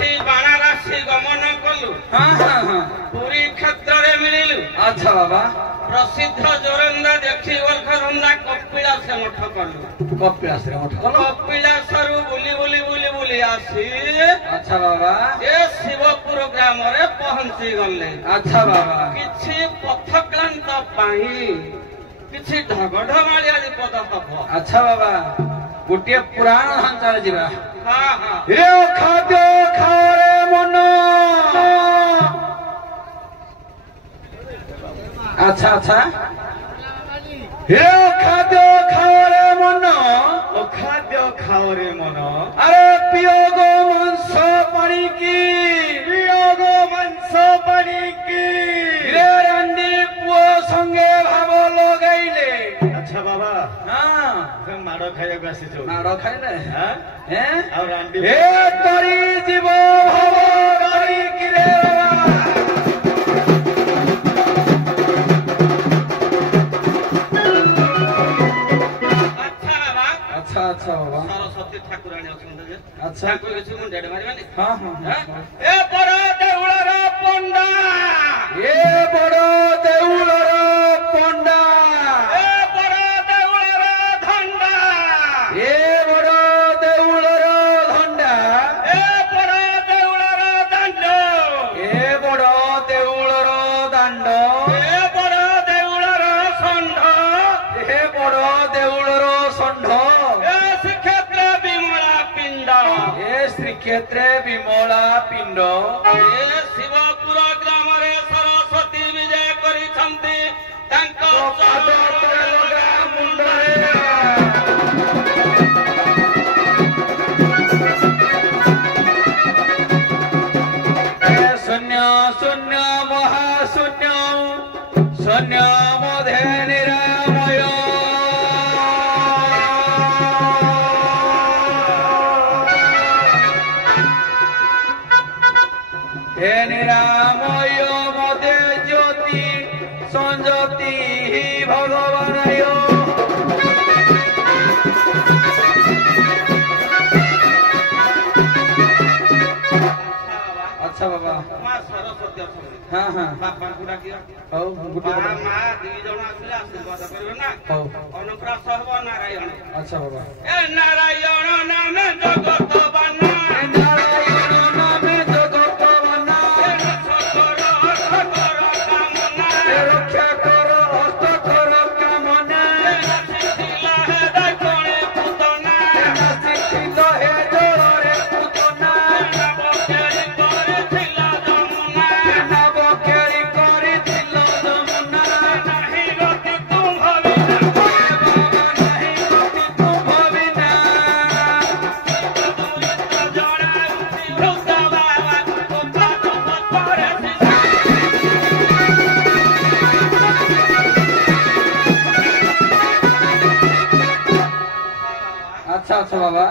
କିଛି ବାଣାରାଶି ଗମନ କଲୁ। ପୁରୀ କ୍ଷେତ୍ରରେ ମିଳିଲୁ। ଆଚ୍ଛା ବାବା ପ୍ରସିଦ୍ଧ ଜୋରନ୍ଦା ଦେଖି ଗୋର୍ଖରନ୍ଦା କପିଳାସ ମଠ କଲୁ। କପିଳାସରେ ମଠ କପିଳାସରୁ ବୁଲି ବୁଲି ବୁଲି ବୁଲି ଆସି ଆଚ୍ଛା ବାବା ଏ ଶିବପୁର ଗ୍ରାମରେ ପହଞ୍ଚି ଗଲେ। ଆଚ୍ଛା ବାବା କିଛି ପଥକ୍ରାନ୍ତ ପାଇଁ କିଛି ଢଗଢମାଳିଆ ବିପଦ ହବ। ଆଚ୍ଛା ବାବା ଗୋଟିଏ ପୁରାଣ ଢାଞ୍ଚାରେ ଯିବା। ହଁ ହଁ ଏ ଖାଦ୍ୟ ଖାଓରେ ମନ। ଆଚ୍ଛା ଆଚ୍ଛା ହେ ଖାଦ୍ୟ ଖାଓରେ ମନ। ଅଖାଦ୍ୟ ଖାଓରେ ମନ। ଆରେ ପିଓ ଗୋ ମାଂସ ପାଣିକି। ବିୟୋଗ ମାଂସ ପାଣିକି। ରେ ରାଣ୍ଡି ପୁଅ ସଙ୍ଗେ ଭାବ ଲଗାଇଲେ। ଆଚ୍ଛା ବାବା ହଁ ମାଡ଼ ଖାଇବାକୁ ଆସିଛୁ। ମାଡ଼ ଖାଇଲେ ଆଁ? ହେଁ ଆଉ ରାଣ୍ଡି ଏ ତରି ଯିବ ଭବ କରିକି ରେ ଆଚ୍ଛା ବାବା ଆଚ୍ଛା ବାବା ସରସ୍ୱତୀ ଠାକୁରାଣୀ ଅଛନ୍ତି ଯେ ଆଚ୍ଛା ତାଙ୍କୁ କିଛି ମୁଁ ଡେଢ ମାରିବାନି। ହଁ ହଁ ଏ ବଡ଼ ଦେଉଳର ପଣ୍ଡା। ଏ ବଡ଼ ଦେଉଳର ପଣ୍ଡା। ଏ ବଡ଼ ଦେଉଳର ଧଣ୍ଡା। ଏ ବଡ଼ ଦେଉଳର ଧଣ୍ଡା। ଏ ବଡ଼ ଦେଉଳର ଦାଣ୍ଡ। ଏ ବଡ଼ ଦେଉଳର ଦାଣ୍ଡ। ଏ ବଡ଼ ଦେଉଳର ଷଣ୍ଢ। ଏ ବଡ଼ ଦେଉଳର ଷଣ୍ଢ। ଏ ଶ୍ରୀକ୍ଷେତ୍ର ବିମଳା ପିଣ୍ଡ। ଏ ଶ୍ରୀକ୍ଷେତ୍ରେ ବିମଳା ପିଣ୍ଡ। ଏ ଶିବପୁର ଗ୍ରାମରେ ସରସ୍ୱତୀ ବିଜୟ କରିଛନ୍ତି ତାଙ୍କ ପାଦ ତଳେ ଲଗା ମୁଣ୍ଡରେ। ଏ ଶୂନ୍ୟ ଶୂନ୍ୟ ମହାଶୂନ୍ୟ ଶୂନ୍ୟ ମଧ୍ୟରେ ନିରାମୟ। हे निरामय मदे ज्योति संज्योति भगवानय। अच्छा बाबा ମା ସରସ୍ୱତୀ ଅଛନ୍ତି। हाँ हाँ ବାପାଙ୍କୁ ଡାକିବା। ହଉ ଗୁଟେ ବାପା ମା ଦି ଜଣ ଆସିଲେ ଆଶୀର୍ବାଦ କରିବେ ନା। ହଉ ଅନୁପ୍ରାସ ହବ ନାରାୟଣ। अच्छा ବାबा ଏ ନାରାୟଣ ନାମେ ଜଗତ ବାନା। नारायण नामे जगत बना। ଠକର ଠକର କାମନା। रक्षा कर हस्त कर कामना। ଥିଲା ହେ ଦେଖଣେ ପୁତନା। ଶିକ୍ଷିତ ହେ ଜଳରେ ପୂତନା। ବକେରି କରିଥିଲା ଯମୁନା। ନାବ କେଳି କରିଥିଲ ଯମୁନା। ନାହିଁ ଗତି ତୁମ୍ଭ ବିନା। ନାହିଁ ଗତି ତୁମ୍ଭ ବିନା। ଜଣାଉଛି ହୃଦ ବାବାକୁ କୋପା ପରେ ଥିଲା। अच्छा अच्छा बाबा